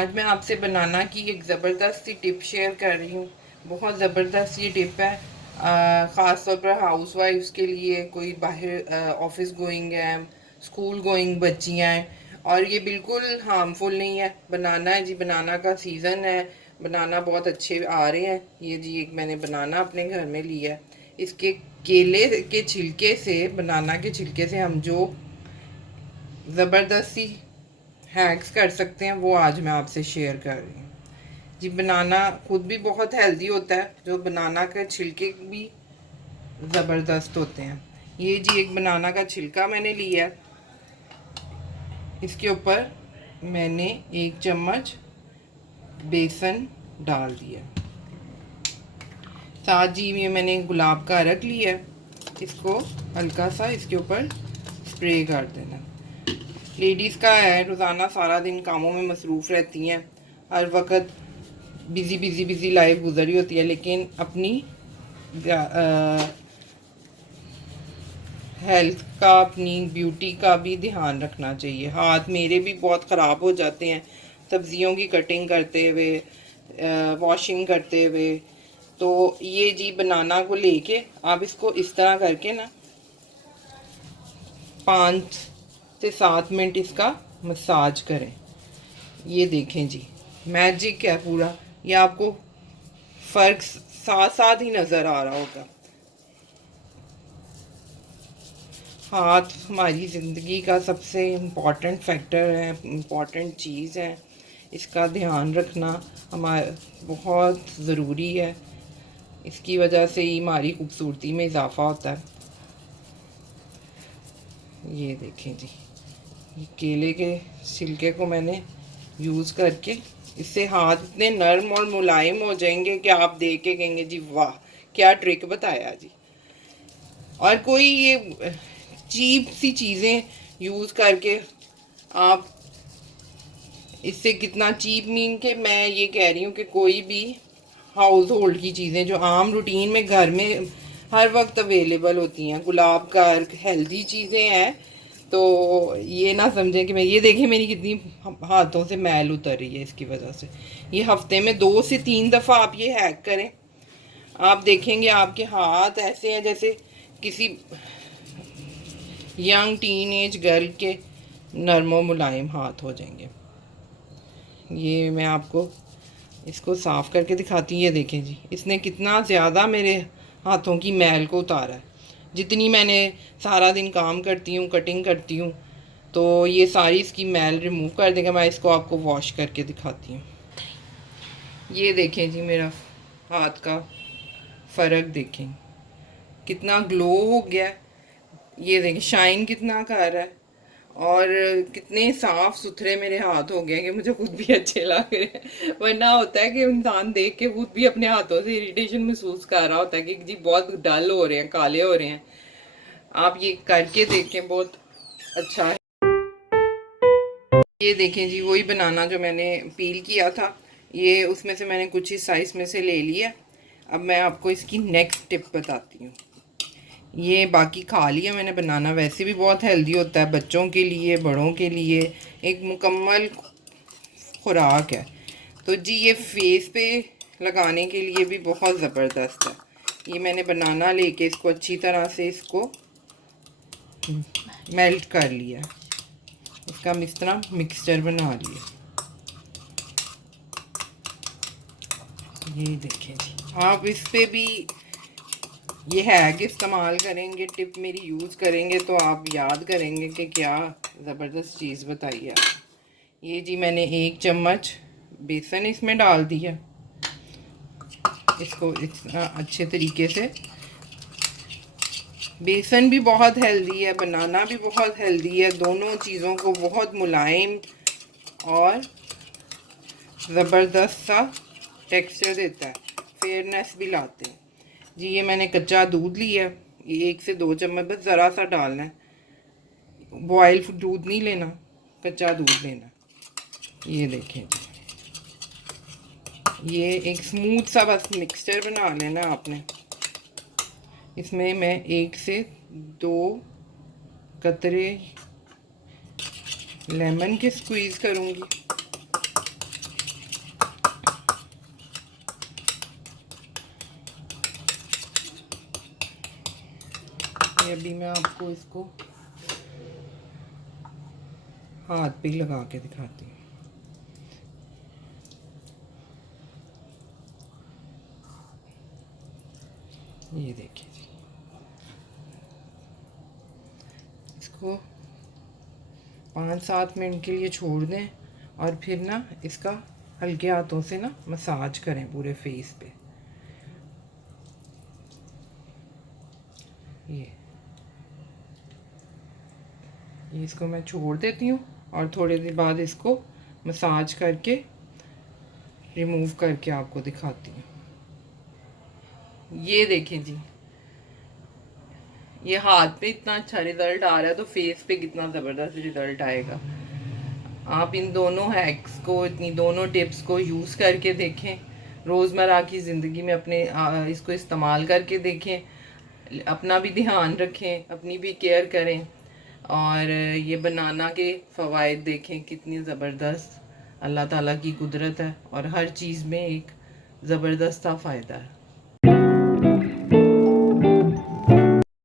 आज मैं आपसे बनाना की एक ज़बरदस्त सी टिप शेयर कर रही हूँ। बहुत ज़बरदस्त ये टिप है, ख़ास तौर पर हाउस वाइफ्स के लिए, कोई बाहर ऑफिस गोइंग है, स्कूल गोइंग बच्चियाँ हैं। और ये बिल्कुल हार्मफुल नहीं है। बनाना है जी, बनाना का सीज़न है, बनाना बहुत अच्छे आ रहे हैं। ये जी एक मैंने बनाना अपने घर में लिया है। इसके केले के छिलके से, बनाना के छिलके से हम जो ज़बरदस्ती हैक्स कर सकते हैं वो आज मैं आपसे शेयर कर रही हूँ जी। बनाना खुद भी बहुत हेल्दी होता है, जो बनाना के छिलके भी ज़बरदस्त होते हैं। ये जी एक बनाना का छिलका मैंने लिया है। इसके ऊपर मैंने 1 चम्मच बेसन डाल दिया। साथ जी ये मैंने गुलाब का अरक लिया है, इसको हल्का सा इसके ऊपर स्प्रे कर देना। लेडीज़ का है, रोज़ाना सारा दिन कामों में मसरूफ़ रहती हैं, हर वक्त बिज़ी बिज़ी बिज़ी लाइफ गुजरी होती है, लेकिन अपनी हेल्थ का, अपनी ब्यूटी का भी ध्यान रखना चाहिए। हाथ मेरे भी बहुत ख़राब हो जाते हैं सब्ज़ियों की कटिंग करते हुए, वॉशिंग करते हुए। तो ये जी बनाना को लेके आप इसको इस तरह करके ना 5 से 7 मिनट इसका मसाज करें। ये देखें जी, मैजिक है पूरा। ये आपको फ़र्क साथ साथ ही नज़र आ रहा होगा। हाथ हमारी ज़िंदगी का सबसे इम्पॉर्टेंट फैक्टर है, इम्पॉर्टेंट चीज़ है। इसका ध्यान रखना हमारा बहुत ज़रूरी है। इसकी वजह से ही हमारी खूबसूरती में इजाफ़ा होता है। ये देखें जी, ये केले के छिलके को मैंने यूज़ करके, इससे हाथ इतने नरम और मुलायम हो जाएंगे कि आप देख के कहेंगे जी वाह, क्या ट्रिक बताया जी। और कोई ये चीप सी चीज़ें यूज़ करके आप, इससे कितना चीप मीन के मैं ये कह रही हूँ कि कोई भी हाउस होल्ड की चीज़ें जो आम रूटीन में घर में हर वक्त अवेलेबल होती हैं, गुलाब का हेल्दी चीज़ें हैं। तो ये ना समझें कि मैं, ये देखें मेरी कितनी हाथों से मैल उतर रही है इसकी वजह से। ये हफ्ते में 2 से 3 दफ़ा आप ये हैक करें, आप देखेंगे आपके हाथ ऐसे हैं जैसे किसी यंग टीन एज गर्ल के नरमो मुलायम हाथ हो जाएंगे। ये मैं आपको इसको साफ़ करके दिखाती हूँ। ये देखें जी, इसने कितना ज़्यादा मेरे हाथों की मैल को उतारा है। जितनी मैंने सारा दिन काम करती हूँ, कटिंग करती हूँ, तो ये सारी इसकी मैल रिमूव कर देगा। मैं इसको आपको वॉश करके दिखाती हूँ। ये देखें जी, मेरा हाथ का फ़र्क देखें, कितना ग्लो हो गया है। ये देखिए शाइन कितना कर रहा है, और कितने साफ सुथरे मेरे हाथ हो गए कि मुझे खुद भी अच्छे लग रहे हैं। वरना होता है कि इंसान देख के खुद भी अपने हाथों से इरिटेशन महसूस कर रहा होता है कि जी बहुत डल हो रहे हैं, काले हो रहे हैं। आप ये करके देखें, बहुत अच्छा है। ये देखें जी, वही बनाना जो मैंने पील किया था, ये उसमें से मैंने कुछ ही साइज में से ले लिया। अब मैं आपको इसकी नेक्स्ट टिप बताती हूँ। ये बाकी खा लिया मैंने बनाना, वैसे भी बहुत हेल्दी होता है, बच्चों के लिए, बड़ों के लिए एक मुकम्मल खुराक है। तो जी ये फेस पे लगाने के लिए भी बहुत ज़बरदस्त है। ये मैंने बनाना लेके इसको अच्छी तरह से इसको मेल्ट कर लिया, इसका इस तरह मिक्सचर बना लिया। ये देखें जी, आप इस पे भी ये हैक इस्तेमाल करेंगे, टिप मेरी यूज़ करेंगे, तो आप याद करेंगे कि क्या ज़बरदस्त चीज़ बताई है। ये जी मैंने 1 चम्मच बेसन इसमें डाल दिया। इसको इतना अच्छे तरीके से, बेसन भी बहुत हेल्दी है, बनाना भी बहुत हेल्दी है, दोनों चीज़ों को बहुत मुलायम और ज़बरदस्त सा टेक्सचर देता है, फेयरनेस भी लाते हैं जी। ये मैंने कच्चा दूध लिया, ये 1 से 2 चम्मच बस ज़रा सा डालना है, बॉयल दूध नहीं लेना, कच्चा दूध लेना। ये देखें जी, ये एक स्मूथ सा बस मिक्सचर बना लेना आपने। इसमें मैं 1 से 2 कतरे लेमन के स्क्वीज़ करूँगी। ये अभी मैं आपको इसको हाथ पे लगा के दिखाती हूँ। ये देखिए जी, इसको 5-7 मिनट के लिए छोड़ दें और फिर ना इसका हल्के हाथों से ना मसाज करें पूरे फेस पे। ये इसको मैं छोड़ देती हूँ और थोड़ी देर बाद इसको मसाज करके रिमूव करके आपको दिखाती हूँ। ये देखें जी, ये हाथ पे इतना अच्छा रिजल्ट आ रहा है तो फेस पे कितना ज़बरदस्त रिजल्ट आएगा। आप इन दोनों हैक्स को, इतनी दोनों टिप्स को यूज़ करके देखें, रोज़मर्रा की ज़िंदगी में अपने इसको इस्तेमाल करके देखें, अपना भी ध्यान रखें, अपनी भी केयर करें और ये बनाना के फ़वाइद देखें कितनी ज़बरदस्त अल्लाह ताला की कुदरत है और हर चीज़ में एक ज़बरदस्त सा फ़ायदा है।